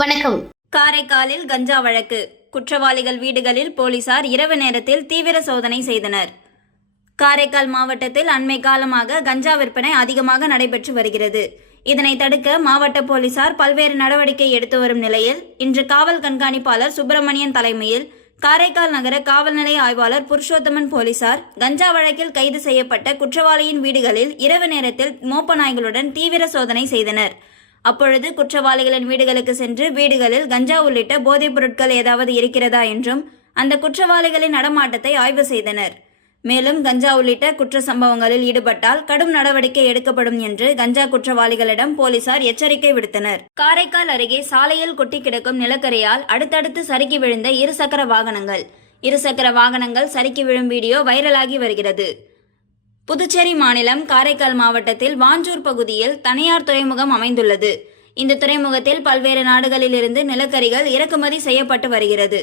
வணக்கம். காரைக்காலில் கஞ்சா வழக்கு. குற்றவாளிகள் வீடுகளில் போலீசார் இரவு நேரத்தில் தீவிர சோதனை செய்தனர். காரைக்கால் மாவட்டத்தில் அண்மை காலமாக கஞ்சா விற்பனை அதிகமாக நடைபெற்று வருகிறது. இதனை தடுக்க மாவட்ட போலீசார் பல்வேறு நடவடிக்கை எடுத்து வரும் நிலையில் இன்று காவல் கண்காணிப்பாளர் சுப்பிரமணியன் தலைமையில் காரைக்கால் நகர காவல் நிலைய ஆய்வாளர் புருஷோத்தமன் போலீசார் கஞ்சா வழக்கில் கைது செய்யப்பட்ட குற்றவாளியின் வீடுகளில் இரவு நேரத்தில் மோப்ப நாய்களுடன் தீவிர சோதனை செய்தனர். அப்பொழுது குற்றவாளிகளின் வீடுகளுக்கு சென்று வீடுகளில் கஞ்சா உள்ளிட்ட போதைப் பொருட்கள் ஏதாவது இருக்கிறதா என்றும் அந்த குற்றவாளிகளின் நடமாட்டத்தை ஆய்வு செய்தனர். மேலும் கஞ்சா உள்ளிட்ட குற்ற சம்பவங்களில் ஈடுபட்டால் கடும் நடவடிக்கை எடுக்கப்படும் என்று கஞ்சா குற்றவாளிகளிடம் போலீசார் எச்சரிக்கை விடுத்தனர். காரைக்கால் அருகே சாலையில் கொட்டி கிடக்கும் நிலக்கரியால் அடுத்தடுத்து சறுக்கி விழுந்த இருசக்கர வாகனங்கள் சறுக்கி விழும் வீடியோ வைரலாகி வருகிறது. புதுச்சேரி மாநிலம் காரைக்கால் மாவட்டத்தில் வாஞ்சூர் பகுதியில் தனியார் துறைமுகம் அமைந்துள்ளது. இந்த துறைமுகத்தில் பல்வேறு நாடுகளிலிருந்து நிலக்கரிகள் இறக்குமதி செய்யப்பட்டு வருகிறது.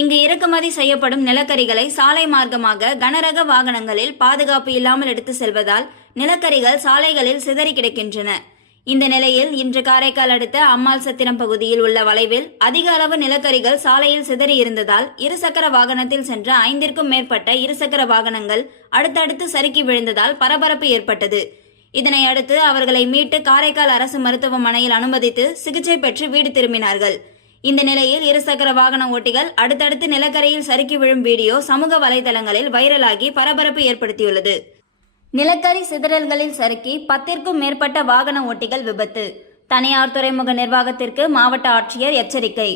இங்கு இறக்குமதி செய்யப்படும் நிலக்கரிகளை சாலை மார்க்கமாக கனரக வாகனங்களில் பாதுகாப்பு இல்லாமல் எடுத்து செல்வதால் நிலக்கரிகள் சாலைகளில் சிதறி கிடக்கின்றன. இந்த நிலையில் இன்று காரைக்கால் அடுத்த அம்மாள் சத்திரம் பகுதியில் உள்ள வளைவில் அதிக அளவு நிலக்கரிகள் சாலையில் சிதறி இருந்ததால் இருசக்கர வாகனத்தில் சென்ற 5ற்கும் மேற்பட்ட இருசக்கர வாகனங்கள் அடுத்தடுத்து சறுக்கி விழுந்ததால் பரபரப்பு ஏற்பட்டது. இதனை அடுத்து அவர்களை மீட்டு காரைக்கால் அரசு மருத்துவமனையில் அனுமதித்து சிகிச்சை பெற்று வீடு திரும்பினார்கள். இந்த நிலையில் இருசக்கர வாகன ஓட்டிகள் அடுத்தடுத்து நிலக்கரியில் சறுக்கி விழும் வீடியோ சமூக வலைதளங்களில் வைரலாகி பரபரப்பு ஏற்படுத்தியுள்ளது. நிலக்கரி சிதறல்களில் சறுக்கி 10ற்கும் மேற்பட்ட வாகன ஓட்டிகள் விபத்து. தனியார் துறைமுக நிர்வாகத்திற்கு மாவட்ட ஆட்சியர் எச்சரிக்கை.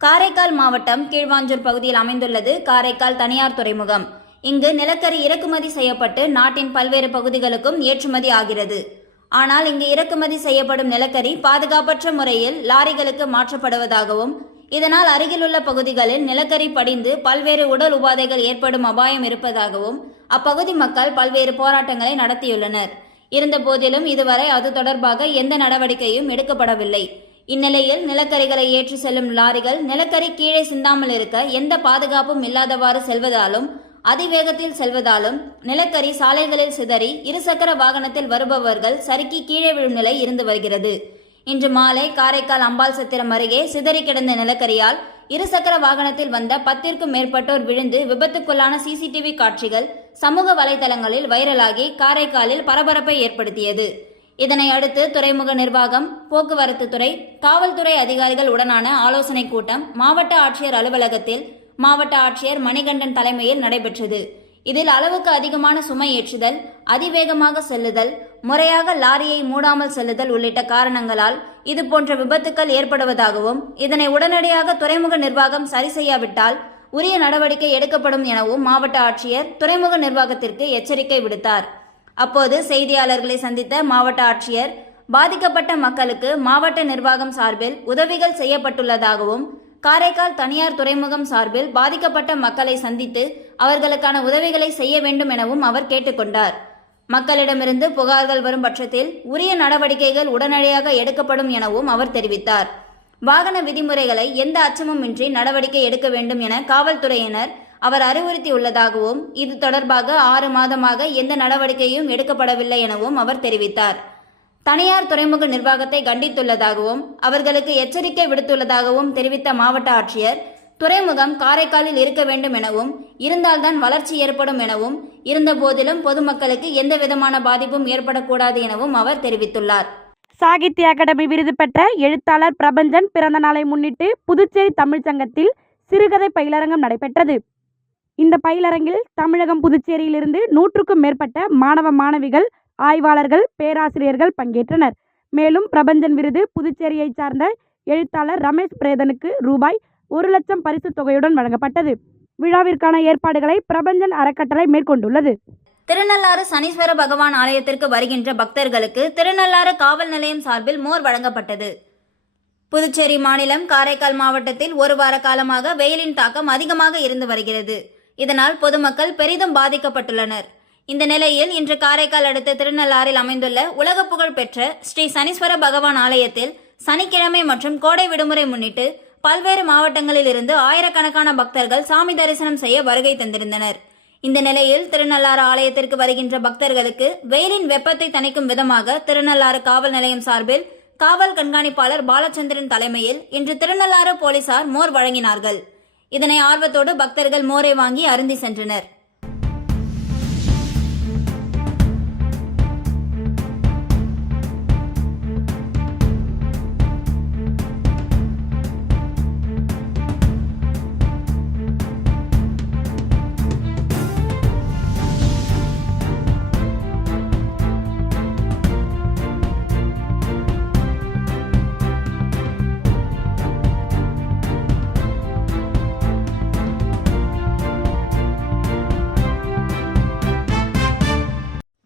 காரைக்கால் மாவட்டம் கீழ்வாஞ்சூர் பகுதியில் அமைந்துள்ளது காரைக்கால் தனியார் துறைமுகம். இங்கு நிலக்கரி இறக்குமதி செய்யப்பட்டு நாட்டின் பல்வேறு பகுதிகளுக்கும் ஏற்றுமதி ஆகிறது. ஆனால் இங்கு இறக்குமதி செய்யப்படும் நிலக்கரி பாதுகாப்பற்ற முறையில் லாரிகளுக்கு மாற்றப்படுவதாகவும் இதனால் அருகிலுள்ள பகுதிகளில் நிலக்கரி படிந்து பல்வேறு உடல் உபாதைகள் ஏற்படும் அபாயம் இருப்பதாகவும் அப்பகுதி மக்கள் பல்வேறு போராட்டங்களை நடத்தியுள்ளனர். இருந்தபோதிலும் இதுவரை அது தொடர்பாக எந்த நடவடிக்கையும் எடுக்கப்படவில்லை. இந்நிலையில் நிலக்கரிகளை ஏற்றி செல்லும் லாரிகள் நிலக்கரி கீழே சிந்தாமல் இருக்க எந்த பாதுகாப்பும் இல்லாதவாறு செல்வதாலும் அதிவேகத்தில் செல்வதாலும் நிலக்கரி சாலைகளில் சிதறி இருசக்கர வாகனத்தில் வருபவர்கள் சறுக்கி கீழே விழும் நிலை இருந்து வருகிறது. இன்று மாலை காரைக்கால் அம்பாள் சத்திரம் அருகே சிதறி கிடந்த நிலக்கரியால் இருசக்கர வாகனத்தில் வந்த 10ற்கும் மேற்பட்டோர் விழுந்து விபத்துக்குள்ளான சிசிடிவி காட்சிகள் சமூக வலைதளங்களில் வைரலாகி காரைக்காலில் பரபரப்பை ஏற்படுத்தியது. இதனை அடுத்து துறைமுக நிர்வாகம், போக்குவரத்து துறை, காவல்துறை அதிகாரிகள் உடனான ஆலோசனைக் கூட்டம் மாவட்ட ஆட்சியர் அலுவலகத்தில் மாவட்ட ஆட்சியர் மணிகண்டன் தலைமையில் நடைபெற்றது. இதில் அளவுக்கு அதிகமான சுமை ஏற்றுதல், அதிவேகமாக செல்லுதல், முறையாக லாரியை மூடாமல் செல்லுதல் உள்ளிட்ட காரணங்களால் இதுபோன்ற விபத்துக்கள் ஏற்படுவதாகவும் இதனை உடனடியாக துறைமுக நிர்வாகம் சரி செய்யாவிட்டால் உரிய நடவடிக்கை எடுக்கப்படும் எனவும் மாவட்ட ஆட்சியர் துறைமுக நிர்வாகத்திற்கு எச்சரிக்கை விடுத்தார். அப்போது செய்தியாளர்களை சந்தித்த மாவட்ட ஆட்சியர் பாதிக்கப்பட்ட மக்களுக்கு மாவட்ட நிர்வாகம் சார்பில் உதவிகள் செய்யப்பட்டுள்ளதாகவும் காரைக்கால் தனியார் துறைமுகம் சார்பில் பாதிக்கப்பட்ட மக்களை சந்தித்து அவர்களுக்கான உதவிகளை செய்ய வேண்டும் எனவும் அவர் கேட்டுக்கொண்டார். மக்களிடமிருந்து புகார்கள் வரும் பட்சத்தில் உரிய நடவடிக்கைகள் உடனடியாக எடுக்கப்படும் எனவும் அவர் தெரிவித்தார். வாகன விதிமுறைகளை எந்த அச்சமும் இன்றி நடவடிக்கை எடுக்க வேண்டும் என காவல்துறையினர் அவர் அறிவுறுத்தியுள்ளதாகவும் இது தொடர்பாக 6 மாதமாக எந்த நடவடிக்கையும் எடுக்கப்படவில்லை எனவும் அவர் தெரிவித்தார். தனியார் துறைமுக நிர்வாகத்தை கண்டித்துள்ளதாகவும் அவர்களுக்கு எச்சரிக்கை விடுத்துள்ளதாகவும் தெரிவித்த மாவட்ட ஆட்சியர் துறைமுகம் காரைக்காலில் இருக்க வேண்டும் எனவும் இருந்தால்தான் வளர்ச்சி ஏற்படும் எனவும் இருந்தபோதிலும் பொதுமக்களுக்கு எந்த விதமான பாதிப்பும் ஏற்படக்கூடாது எனவும் அவர் தெரிவித்துள்ளார். சாகித்ய அகாடமி விருது பெற்ற எழுத்தாளர் பிரபஞ்சன் பிறந்த நாளை முன்னிட்டு புதுச்சேரி தமிழ்ச் சங்கத்தில் சிறுகதை பயிலரங்கம் நடைபெற்றது. இந்த பயிலரங்கில் தமிழகம் புதுச்சேரியிலிருந்து 100க்கும் மேற்பட்ட மாணவ மாணவிகள், ஆய்வாளர்கள், பேராசிரியர்கள் பங்கேற்றனர். மேலும் பிரபஞ்சன் விருது புதுச்சேரியைச் சார்ந்த எழுத்தாளர் ரமேஷ் பிரேதனுக்கு ரூபாய் 1,00,000 பரிசு தொகையுடன் வழங்கப்பட்டது. விழாவிற்கான ஏற்பாடுகளை பிரபஞ்சன் அறக்கட்டளை மேற்கொண்டுள்ளது. திருநள்ளாறு சனீஸ்வர பகவான் ஆலயத்திற்கு வருகின்ற பக்தர்களுக்கு திருநள்ளாறு காவல் நிலையம் சார்பில் மோர் வழங்கப்பட்டது. புதுச்சேரி மாநிலம் காரைக்கால் மாவட்டத்தில் ஒரு வார காலமாக வெயிலின் தாக்கம் அதிகமாக இருந்து வருகிறது. இதனால் பொதுமக்கள் பெரிதும் பாதிக்கப்பட்டுள்ளனர். இந்த நிலையில் இன்று காரைக்கால் அடுத்த திருநள்ளாறில் அமைந்துள்ள உலக புகழ் பெற்ற ஸ்ரீ சனீஸ்வர பகவான் ஆலயத்தில் சனிக்கிழமை மற்றும் கோடை விடுமுறை முன்னிட்டு பல்வேறு மாவட்டங்களில் இருந்து ஆயிரக்கணக்கான பக்தர்கள் சாமி தரிசனம் செய்ய வருகை தந்திருந்தனர். இந்த நிலையில் திருநள்ளாறு ஆலயத்திற்கு வருகின்ற பக்தர்களுக்கு வெயிலின் வெப்பத்தை தணிக்கும் விதமாக திருநள்ளாறு காவல் நிலையம் சார்பில் காவல் கண்காணிப்பாளர் பாலச்சந்திரன் தலைமையில் இன்று திருநள்ளாறு போலீசார் மோர் வழங்கினார்கள். இதனை ஆர்வத்தோடு பக்தர்கள் மோரை வாங்கி அருந்தி சென்றனர்.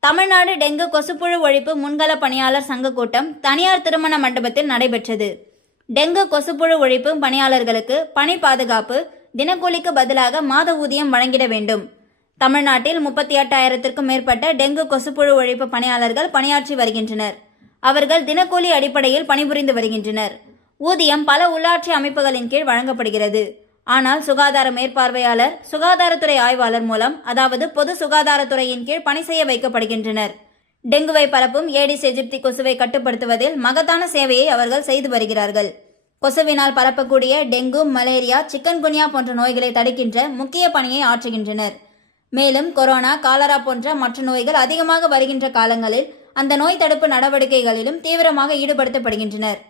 தமிழ்நாடு டெங்கு கொசுப்புழு ஒழிப்பு முன்கள பணியாளர் சங்க கூட்டம் தனியார் திருமண மண்டபத்தில் நடைபெற்றது. டெங்கு கொசுப்புழு ஒழிப்பு பணியாளர்களுக்கு பணி பாதுகாப்பு, தினக்கூலிக்கு பதிலாக மாத ஊதியம் வழங்கிட வேண்டும். தமிழ்நாட்டில் 38,000க்கும் மேற்பட்ட டெங்கு கொசுப்புழு ஒழிப்பு பணியாளர்கள் பணியாற்றி வருகின்றனர். அவர்கள் தினக்கூலி அடிப்படையில் பணிபுரிந்து வருகின்றனர். ஊதியம் பல உள்ளாட்சி அமைப்புகளின் கீழ் வழங்கப்படுகிறது. ஆனால் சுகாதார மேற்பார்வையாளர், சுகாதாரத்துறை ஆய்வாளர் மூலம், அதாவது பொது சுகாதாரத்துறையின் கீழ் பணி செய்ய வைக்கப்படுகின்றனர். டெங்குவை பரப்பும் ஏடிஸ் எஜிப்தி கொசுவை கட்டுப்படுத்துவதில் மகத்தான சேவையை அவர்கள் செய்து வருகிறார்கள். கொசுவினால் பரப்பக்கூடிய டெங்கு, மலேரியா, சிக்கன்குனியா போன்ற நோய்களை தடுக்கின்ற முக்கிய பணியை ஆற்றுகின்றனர். மேலும் கொரோனா, காலரா போன்ற மற்ற நோய்கள் அதிகமாக வருகின்ற காலங்களில் அந்த நோய் தடுப்பு நடவடிக்கைகளிலும் தீவிரமாக ஈடுபடுத்தப்படுகின்றனர்.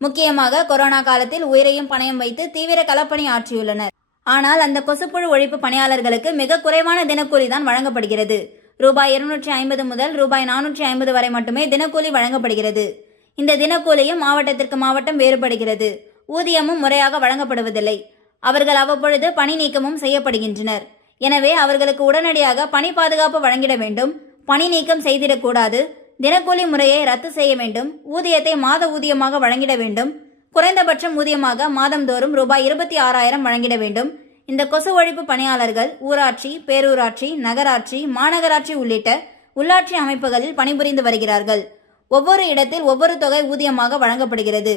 முக்கியமாக கொரோனா காலத்தில் உயிரையும் பணயம் வைத்து தீவிர களப்பணி ஆற்றியுள்ளனர். ஆனால் அந்த கொசுப்புழு ஒழிப்பு பணியாளர்களுக்கு மிக குறைவான தினக்கூலி தான் வழங்கப்படுகிறது. ரூபாய் 250 முதல் ரூபாய் 450 வரை மட்டுமே தினக்கூலி வழங்கப்படுகிறது. இந்த தினக்கூலியும் மாவட்டத்திற்கு மாவட்டம் வேறுபடுகிறது. ஊதியமும் முறையாக வழங்கப்படுவதில்லை. அவர்கள் அவ்வப்பொழுது பணி நீக்கமும் செய்யப்படுகின்றனர். எனவே அவர்களுக்கு உடனடியாக பணி பாதுகாப்பு வழங்கிட வேண்டும். பணி நீக்கம் செய்திடக்கூடாது. தினக்கூலி முறையை ரத்து செய்ய வேண்டும். ஊதியத்தை மாத ஊதியமாக வழங்கிட வேண்டும். குறைந்தபட்சம் ஊதியமாக மாதந்தோறும் ரூபாய் 26,000 வழங்கிட வேண்டும். இந்த கொசு ஒழிப்பு பணியாளர்கள் ஊராட்சி, பேரூராட்சி, நகராட்சி, மாநகராட்சி உள்ளிட்ட உள்ளாட்சி அமைப்புகளில் பணிபுரிந்து வருகிறார்கள். ஒவ்வொரு இடத்தில் ஒவ்வொரு தொகை ஊதியமாக வழங்கப்படுகிறது.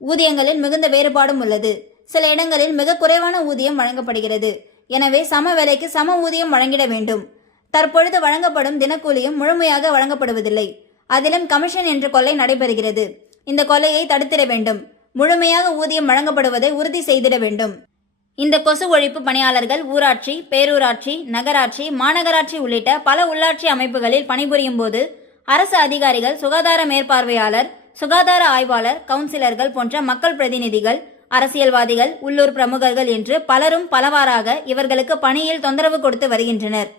ஊதியங்களில் மிகுந்த வேறுபாடும் உள்ளது. சில இடங்களில் மிக குறைவான ஊதியம் வழங்கப்படுகிறது. எனவே சம வேலைக்கு சம ஊதியம் வழங்கிட வேண்டும். தற்பொழுது வழங்கப்படும் தினக்கூலியும் முழுமையாக வழங்கப்படுவதில்லை. அதிலும் கமிஷன் என்ற கொள்ளை நடைபெறுகிறது. இந்த கொள்ளையை தடுத்திட வேண்டும். முழுமையாக ஊதியம் வழங்கப்படுவதை உறுதி செய்திட வேண்டும். இந்த கொசு ஒழிப்பு பணியாளர்கள் ஊராட்சி, பேரூராட்சி, நகராட்சி, மாநகராட்சி உள்ளிட்ட பல உள்ளாட்சி அமைப்புகளில் பணிபுரியும் போது அரசு அதிகாரிகள், சுகாதார மேற்பார்வையாளர், சுகாதார ஆய்வாளர், கவுன்சிலர்கள் போன்ற மக்கள் பிரதிநிதிகள், அரசியல்வாதிகள், உள்ளூர் பிரமுகர்கள் என்று பலரும் பலவாறாக இவர்களுக்கு பணியில் தொந்தரவு கொடுத்து வருகின்றனர்.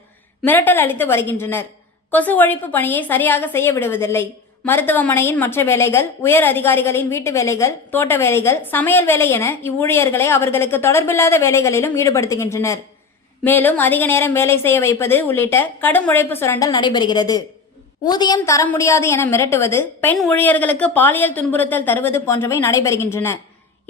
மிரட்டல் அளித்து வருகின்றனர். கொசு ஒழிப்பு பணியை சரியாக செய்ய விடுவதில்லை. மருத்துவமனையின் மற்ற வேலைகள், உயர் அதிகாரிகளின் வீட்டு வேலைகள், தோட்ட வேலைகள், சமையல் வேலை என இவ்வூழியர்களை அவர்களுக்கு தொடர்பில்லாத வேலைகளிலும் ஈடுபடுத்துகின்றனர். மேலும் அதிக நேரம் வேலை செய்ய வைப்பது உள்ளிட்ட கடும் உழைப்பு சுரண்டல் நடைபெறுகிறது. ஊதியம் தர முடியாது என மிரட்டுவது, பெண் ஊழியர்களுக்கு பாலியல் துன்புறுத்தல் தருவது போன்றவை நடைபெறுகின்றன.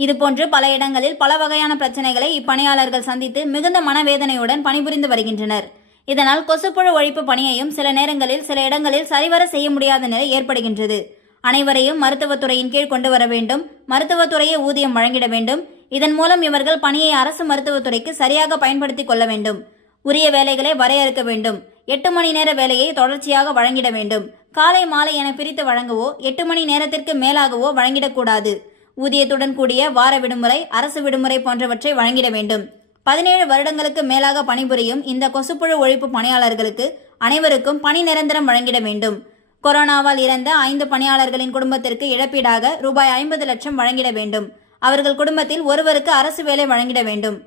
இதுபோன்று பல இடங்களில் பல வகையான பிரச்சனைகளை இப்பணியாளர்கள் சந்தித்து மிகுந்த மனவேதனையுடன் பணிபுரிந்து வருகின்றனர். இதனால் கொசுப்புழு ஒழிப்பு பணியையும் சில நேரங்களில் சில இடங்களில் சரிவர செய்ய முடியாத நிலை ஏற்படுகின்றது. அனைவரையும் மருத்துவத்துறையின் கீழ் கொண்டு வர வேண்டும். மருத்துவத்துறையை ஊதியம் வழங்கிட வேண்டும். இதன் மூலம் இவர்கள் பணியை அரசு மருத்துவத்துறைக்கு சரியாக பயன்படுத்திக் கொள்ள வேண்டும். உரிய வேலைகளை வரையறுக்க வேண்டும். 8 மணி நேர வேலையை தொடர்ச்சியாக வழங்கிட வேண்டும். காலை மாலை என பிரித்து வழங்கவோ 8 மணி நேரத்திற்கு மேலாகவோ வழங்கிடக்கூடாது. ஊதியத்துடன் கூடிய வார விடுமுறை, அரசு விடுமுறை போன்றவற்றை வழங்கிட வேண்டும். 17 வருடங்களுக்கு மேலாக பணிபுரியும் இந்த கொசுப்புழு ஒழிப்பு பணியாளர்களுக்கு அனைவருக்கும் பணி நிரந்தரம் வழங்கிட வேண்டும். கொரோனாவால் இறந்த 5 பணியாளர்களின் குடும்பத்திற்கு இழப்பீடாக ரூபாய் 50 லட்சம் வழங்கிட வேண்டும். அவர்கள் குடும்பத்தில் ஒருவருக்கு அரசு வேலை வழங்கிட வேண்டும்.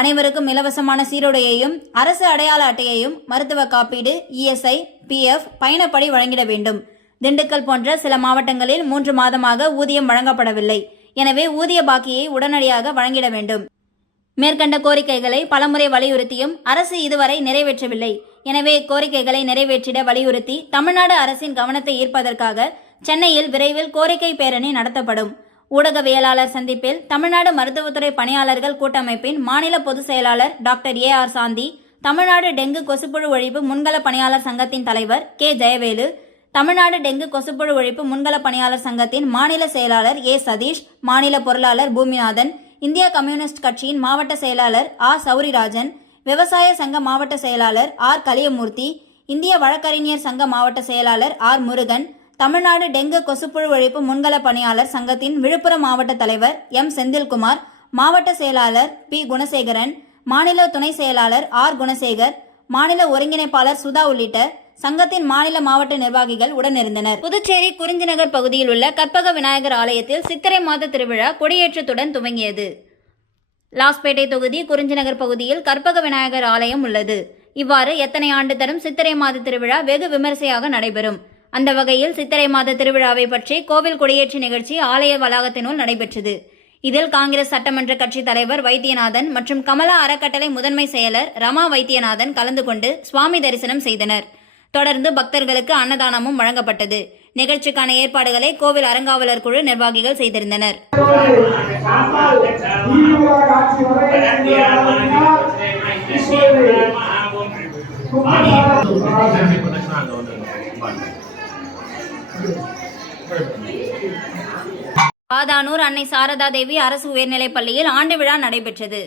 அனைவருக்கும் இலவசமான சீருடையையும் அரசு அடையாள அட்டையையும், மருத்துவ காப்பீடு, ESI, PF, பயணப்படி வழங்கிட வேண்டும். திண்டுக்கல் போன்ற சில மாவட்டங்களில் 3 மாதமாக ஊதியம் வழங்கப்படவில்லை. எனவே ஊதிய பாக்கியை உடனடியாக வழங்கிட வேண்டும். மேற்கண்ட கோரிக்கைகளை பலமுறை வலியுறுத்தியும் அரசு இதுவரை நிறைவேற்றவில்லை. எனவே கோரிக்கைகளை நிறைவேற்றிட வலியுறுத்தி தமிழ்நாடு அரசின் கவனத்தை ஈர்ப்பதற்காக சென்னையில் விரைவில் கோரிக்கை பேரணி நடத்தப்படும். ஊடகவியலாளர் சந்திப்பில் தமிழ்நாடு மருத்துவத்துறை பணியாளர்கள் கூட்டமைப்பின் மாநில பொதுச் செயலாளர் டாக்டர் AR சாந்தி, தமிழ்நாடு டெங்கு கொசுப்புழு ஒழிப்பு முன்கள பணியாளர் சங்கத்தின் தலைவர் K ஜெயவேலு, தமிழ்நாடு டெங்கு கொசுப்புழு ஒழிப்பு முன்கள பணியாளர் சங்கத்தின் மாநில செயலாளர் A சதீஷ், மாநில பொருளாளர் பூமிநாதன், இந்திய கம்யூனிஸ்ட் கட்சியின் மாவட்ட செயலாளர் ஆ சௌரிராஜன், விவசாய சங்க மாவட்ட செயலாளர் ஆர் கலியமூர்த்தி, இந்திய வழக்கறிஞர் சங்க மாவட்ட செயலாளர் ஆர் முருகன், தமிழ்நாடு டெங்கு கொசுப்புழு ஒழிப்பு முன்கள பணியாளர் சங்கத்தின் விழுப்புரம் மாவட்ட தலைவர் எம் செந்தில்குமார், மாவட்ட செயலாளர் பி குணசேகரன், மாநில துணை செயலாளர் ஆர் குணசேகர், மாநில ஒருங்கிணைப்பாளர் சுதா உள்ளிட்ட சங்கத்தின் மாநில மாவட்ட நிர்வாகிகள் உடனிருந்தனர். புதுச்சேரி குறிஞ்சிநகர் பகுதியில் உள்ள கற்பக விநாயகர் ஆலயத்தில் சித்திரை மாத திருவிழா கொடியேற்றத்துடன் துவங்கியது. லாஸ்பேட்டை தொகுதி குறிஞ்சிநகர் பகுதியில் கற்பக விநாயகர் ஆலயம் உள்ளது. இவ்வாறு எத்தனை ஆண்டு தரும் சித்திரை மாத திருவிழா வெகு விமரிசையாக நடைபெறும். அந்த வகையில் சித்திரை மாத திருவிழாவை பற்றி கோவில் கொடியேற்ற நிகழ்ச்சி ஆலய வளாகத்தினுள் நடைபெற்றது. இதில் காங்கிரஸ் சட்டமன்ற கட்சி தலைவர் வைத்தியநாதன் மற்றும் கமலா அறக்கட்டளை முதன்மை செயலர் ரமா வைத்தியநாதன் கலந்து கொண்டு சுவாமி தரிசனம் செய்தனர். தொடர்ந்து பக்தர்களுக்கு அன்னதானமும் வழங்கப்பட்டது. நிகழ்ச்சிக்கான ஏற்பாடுகளை கோவில் அறங்காவலர் குழு நிர்வாகிகள் செய்திருந்தனர். பாதானூர் அன்னை சாரதா தேவி அரசு உயர்நிலைப் பள்ளியில் ஆண்டு விழா நடைபெற்றது.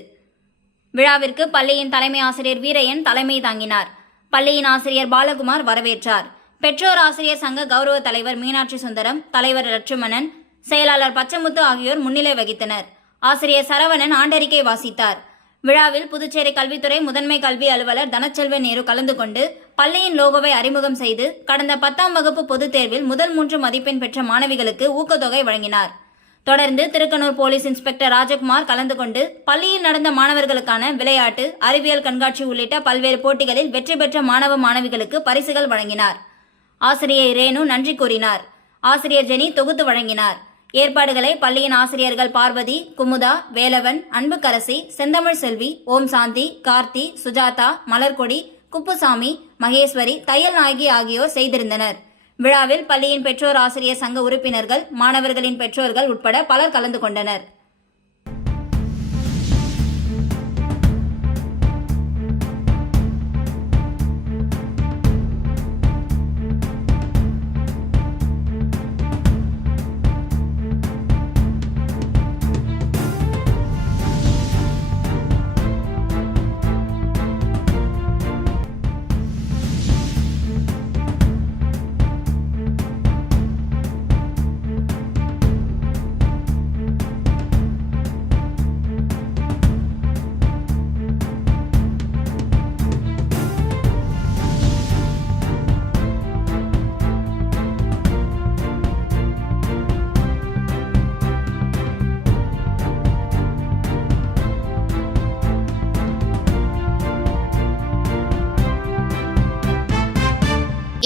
விழாவிற்கு பள்ளியின் தலைமை ஆசிரியர் வீரையன் தலைமை தாங்கினார். பள்ளியின் ஆசிரியர் பாலகுமார் வரவேற்றார். பெற்றோர் ஆசிரியர் சங்க கௌரவ தலைவர் மீனாட்சி சுந்தரம், தலைவர் லட்சுமணன், செயலாளர் பச்சமுத்து ஆகியோர் முன்னிலை வகித்தனர். ஆசிரியர் சரவணன் ஆண்டறிக்கை வாசித்தார். விழாவில் புதுச்சேரி கல்வித்துறை முதன்மை கல்வி அலுவலர் தனச்செல்வன் நேரு கலந்து கொண்டு பள்ளியின் லோகோவை அறிமுகம் செய்து கடந்த 10ஆம் வகுப்பு பொதுத் தேர்வில் முதல் 3 மதிப்பெண் பெற்ற மாணவிகளுக்கு ஊக்கத்தொகை வழங்கினார். தொடர்ந்து திருக்கனூர் போலீஸ் இன்ஸ்பெக்டர் ராஜகுமார் கலந்து கொண்டு பள்ளியில் நடந்த மாணவர்களுக்கான விளையாட்டு, அறிவியல் கண்காட்சி உள்ளிட்ட பல்வேறு போட்டிகளில் வெற்றி பெற்ற மாணவ மாணவிகளுக்கு பரிசுகள் வழங்கினார். ஆசிரியர் ரேணு நன்றி கூறினார். ஆசிரியர் ஜெனி தொகுத்து வழங்கினார். ஏற்பாடுகளை பள்ளியின் ஆசிரியர்கள் பார்வதி, குமுதா, வேலவன், அன்புக்கரசி, செந்தமிழ் செல்வி, ஓம் சாந்தி, கார்த்தி, சுஜாதா, மலர்கொடி, குப்புசாமி, மகேஸ்வரி, தையல் நாயகி ஆகியோர் செய்திருந்தனர். விழாவில் பள்ளியின் பெற்றோர் ஆசிரியர் சங்க உறுப்பினர்கள், மாணவர்களின் பெற்றோர்கள் உட்பட பலர் கலந்து கொண்டனர்.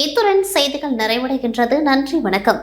இத்துடன் செய்திகள் நிறைவடைகின்றது. நன்றி, வணக்கம்.